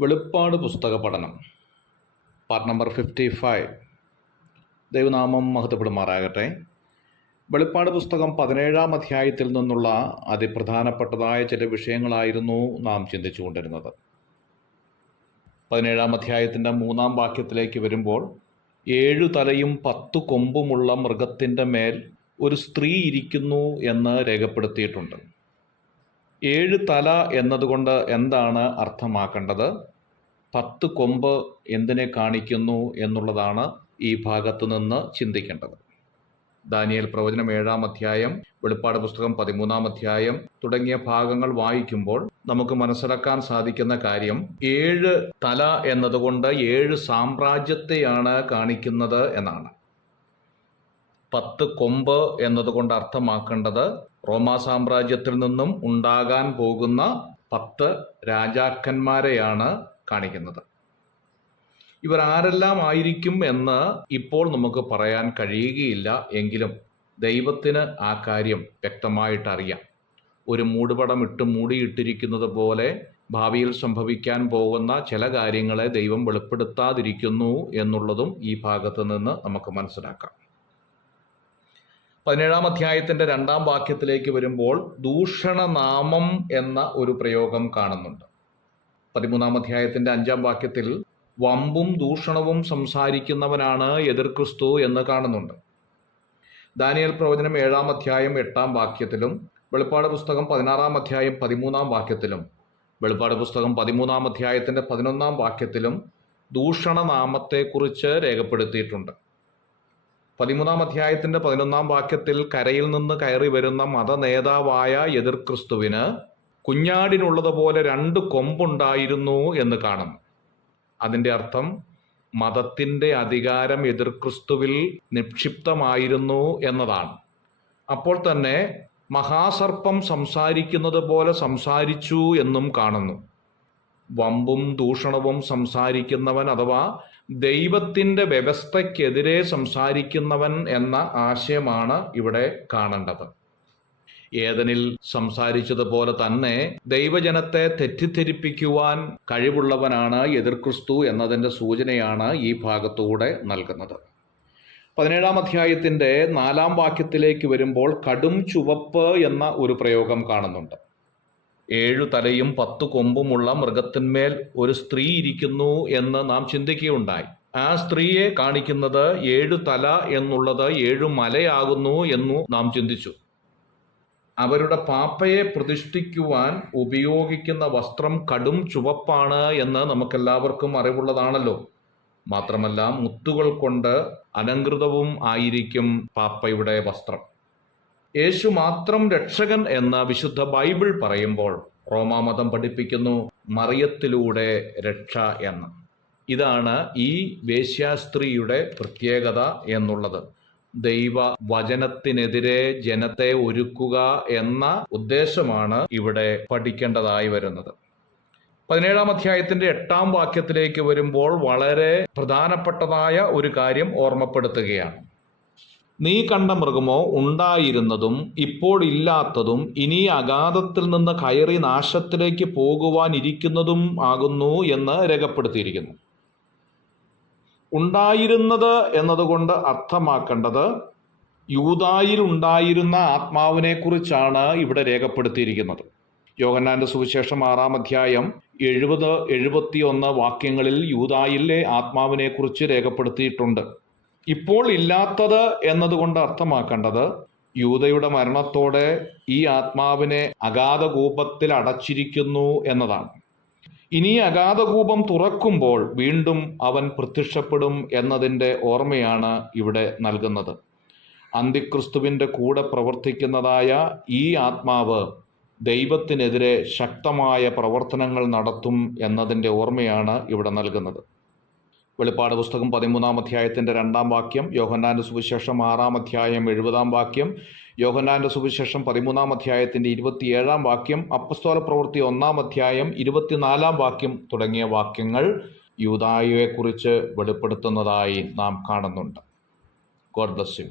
വെളിപ്പാട് പുസ്തക പഠനം പാർട്ട് നമ്പർ 55. ദൈവനാമം മഹത്വപ്പെടുമാറാകട്ടെ. വെളിപ്പാട് പുസ്തകം 17-ാം അധ്യായത്തിൽ നിന്നുള്ള അതിപ്രധാനപ്പെട്ടതായ ചില വിഷയങ്ങളായിരുന്നു നാം ചിന്തിച്ചുകൊണ്ടിരുന്നത്. 17-ാം അധ്യായത്തിൻ്റെ 3-ാം വാക്യത്തിലേക്ക് വരുമ്പോൾ 7 തലയും 10 കൊമ്പുമുള്ള മൃഗത്തിൻ്റെ മേൽ ഒരു സ്ത്രീ ഇരിക്കുന്നു എന്ന് രേഖപ്പെടുത്തിയിട്ടുണ്ട്. 7 തല എന്നതുകൊണ്ട് എന്താണ് അർത്ഥമാക്കേണ്ടത്? 10 കൊമ്പ് എന്തിനെ കാണിക്കുന്നു എന്നുള്ളതാണ് ഈ ഭാഗത്ത് നിന്ന് ചിന്തിക്കേണ്ടത്. ദാനിയേൽ പ്രവചനം 7-ാം അധ്യായം, വെളിപ്പാട് പുസ്തകം 13-ാം അധ്യായം തുടങ്ങിയ ഭാഗങ്ങൾ വായിക്കുമ്പോൾ നമുക്ക് മനസ്സിലാക്കാൻ സാധിക്കുന്ന കാര്യം 7 തല എന്നതുകൊണ്ട് 7 സാമ്രാജ്യത്തെയാണ് കാണിക്കുന്നത് എന്നാണ്. 10 കൊമ്പ് എന്നതുകൊണ്ട് അർത്ഥമാക്കേണ്ടത് റോമാ സാമ്രാജ്യത്തിൽ നിന്നും ഉണ്ടാകാൻ പോകുന്ന 10 രാജാക്കന്മാരെയാണ് കാണിക്കുന്നത്. ഇവർ ആരെല്ലാം ആയിരിക്കും എന്ന് ഇപ്പോൾ നമുക്ക് പറയാൻ കഴിയുകയില്ല. എങ്കിലും ദൈവത്തിന് ആ കാര്യം വ്യക്തമായിട്ടറിയാം. ഒരു മൂടുപടം മൂടിയിട്ടിരിക്കുന്നത് പോലെ ഭാവിയിൽ സംഭവിക്കാൻ പോകുന്ന ചില കാര്യങ്ങളെ ദൈവം വെളിപ്പെടുത്താതിരിക്കുന്നു എന്നുള്ളതും ഈ ഭാഗത്ത് നിന്ന് നമുക്ക് മനസ്സിലാക്കാം. 17-ാം അധ്യായത്തിൻ്റെ 2-ാം വാക്യത്തിലേക്ക് വരുമ്പോൾ ദൂഷണനാമം എന്ന ഒരു പ്രയോഗം കാണുന്നുണ്ട്. 13-ാം അധ്യായത്തിൻ്റെ 5-ാം വാക്യത്തിൽ വമ്പും ദൂഷണവും സംസാരിക്കുന്നവനാണ് എതിർ ക്രിസ്തു എന്ന് കാണുന്നുണ്ട്. ദാനിയേൽ പ്രവചനം 7-ാം അധ്യായം 8-ാം വാക്യത്തിലും വെളിപ്പാട് പുസ്തകം 16-ാം അധ്യായം 13-ാം വാക്യത്തിലും വെളിപ്പാട് പുസ്തകം 13-ാം അധ്യായത്തിൻ്റെ 11-ാം വാക്യത്തിലും ദൂഷണനാമത്തെക്കുറിച്ച് രേഖപ്പെടുത്തിയിട്ടുണ്ട്. 13-ാം അധ്യായത്തിൻ്റെ 11-ാം വാക്യത്തിൽ കരയിൽ നിന്ന് കയറി വരുന്ന മതനേതാവായ എതിർ ക്രിസ്തുവിന് കുഞ്ഞാടിനുള്ളതുപോലെ 2 കൊമ്പുണ്ടായിരുന്നു എന്ന് കാണുന്നു. അതിൻ്റെ അർത്ഥം മതത്തിൻ്റെ അധികാരം എതിർ ക്രിസ്തുവിൽ നിക്ഷിപ്തമായിരുന്നു എന്നതാണ്. അപ്പോൾ തന്നെ മഹാസർപ്പം സംസാരിക്കുന്നത് പോലെ സംസാരിച്ചു എന്നും കാണുന്നു. വമ്പും ദൂഷണവും സംസാരിക്കുന്നവൻ അഥവാ ദൈവത്തിൻ്റെ വ്യവസ്ഥയ്ക്കെതിരെ സംസാരിക്കുന്നവൻ എന്ന ആശയമാണ് ഇവിടെ കാണേണ്ടത്. ഏദനിൽ സംസാരിച്ചതുപോലെ തന്നെ ദൈവജനത്തെ തെറ്റിദ്ധരിപ്പിക്കുവാൻ കഴിവുള്ളവനാണ് എതിർ ക്രിസ്തു എന്നതിൻ്റെ സൂചനയാണ് ഈ ഭാഗത്തൂടെ നൽകുന്നത്. 17-ാം അധ്യായത്തിൻ്റെ 4-ാം വാക്യത്തിലേക്ക് വരുമ്പോൾ കടും ചുവപ്പ് എന്ന ഒരു പ്രയോഗം കാണുന്നുണ്ട്. 7 തലയും 10 കൊമ്പുമുള്ള മൃഗത്തിന്മേൽ ഒരു സ്ത്രീ ഇരിക്കുന്നു എന്ന് നാം ചിന്തിക്കുകയുണ്ടായി. ആ സ്ത്രീയെ കാണിക്കുന്നത് 7 തല എന്നുള്ളത് 7 മലയാകുന്നു എന്നു നാം ചിന്തിച്ചു. അവരുടെ പാപ്പയെ പ്രതിഷ്ഠിക്കുവാൻ ഉപയോഗിക്കുന്ന വസ്ത്രം കടും ചുവപ്പാണ് എന്ന് നമുക്കെല്ലാവർക്കും അറിവുള്ളതാണല്ലോ. മാത്രമല്ല മുത്തുകൾ കൊണ്ട് അലങ്കൃതവും ആയിരിക്കും പാപ്പയുടെ വസ്ത്രം. യേശു മാത്രം രക്ഷകൻ എന്ന വിശുദ്ധ ബൈബിൾ പറയുമ്പോൾ റോമാമതം പഠിപ്പിക്കുന്നു മറിയത്തിലൂടെ രക്ഷ എന്ന്. ഇതാണ് ഈ വേശ്യാസ്ത്രീയുടെ പ്രത്യേകത എന്നുള്ളത്. ദൈവ വചനത്തിനെതിരെ ജനത്തെ ഒരുക്കുക എന്ന ഉദ്ദേശമാണ് ഇവിടെ പഠിക്കേണ്ടതായി വരുന്നത്. 17-ാം അധ്യായത്തിൻ്റെ 8-ാം വാക്യത്തിലേക്ക് വരുമ്പോൾ വളരെ പ്രധാനപ്പെട്ടതായ ഒരു കാര്യം ഓർമ്മപ്പെടുത്തുകയാണ്. നീ കണ്ട മൃഗമോ ഉണ്ടായിരുന്നതും ഇപ്പോൾ ഇല്ലാത്തതും ഇനി അഗാധത്തിൽ നിന്ന് കയറി നാശത്തിലേക്ക് പോകുവാനിരിക്കുന്നതും ആകുന്നു എന്ന് രേഖപ്പെടുത്തിയിരിക്കുന്നു. ഉണ്ടായിരുന്നത് എന്നതുകൊണ്ട് അർത്ഥമാക്കേണ്ടത് യൂദായിൽ ഉണ്ടായിരുന്ന ആത്മാവിനെ കുറിച്ചാണ് ഇവിടെ രേഖപ്പെടുത്തിയിരിക്കുന്നത്. യോഹന്നാന്റെ സുവിശേഷം 6-ാം അധ്യായം 70-71 വാക്യങ്ങളിൽ യൂദായിലെ ആത്മാവിനെ കുറിച്ച് രേഖപ്പെടുത്തിയിട്ടുണ്ട്. ഇപ്പോൾ ഇല്ലാത്തത് എന്നതുകൊണ്ട് അർത്ഥമാക്കേണ്ടത് യൂദയുടെ മരണത്തോടെ ഈ ആത്മാവിനെ അഗാധകൂപത്തിൽ അടച്ചിരിക്കുന്നു എന്നതാണ്. ഇനി അഗാധകൂപം തുറക്കുമ്പോൾ വീണ്ടും അവൻ പ്രത്യക്ഷപ്പെടും എന്നതിൻ്റെ ഓർമ്മയാണ് ഇവിടെ നൽകുന്നത്. അന്തിക്രിസ്തുവിൻ്റെ കൂടെ പ്രവർത്തിക്കുന്നതായ ഈ ആത്മാവ് ദൈവത്തിനെതിരെ ശക്തമായ പ്രവർത്തനങ്ങൾ നടത്തും എന്നതിൻ്റെ ഓർമ്മയാണ് ഇവിടെ നൽകുന്നത്. വെളിപ്പാട് പുസ്തകം 13-ാം അധ്യായത്തിൻ്റെ 2-ാം വാക്യം, യോഹന്നാന്റെ സുവിശേഷം 6-ാം അധ്യായം 70-ാം വാക്യം, യോഹന്നാന്റെ സുവിശേഷം 13-ാം അധ്യായത്തിൻ്റെ 27-ാം വാക്യം, അപ്പസ്തോല പ്രവൃത്തി 1-ാം അധ്യായം 24-ാം വാക്യം തുടങ്ങിയ വാക്യങ്ങൾ യൂദായെക്കുറിച്ച് വെളിപ്പെടുത്തുന്നതായി നാം കാണുന്നുണ്ട്. God bless you.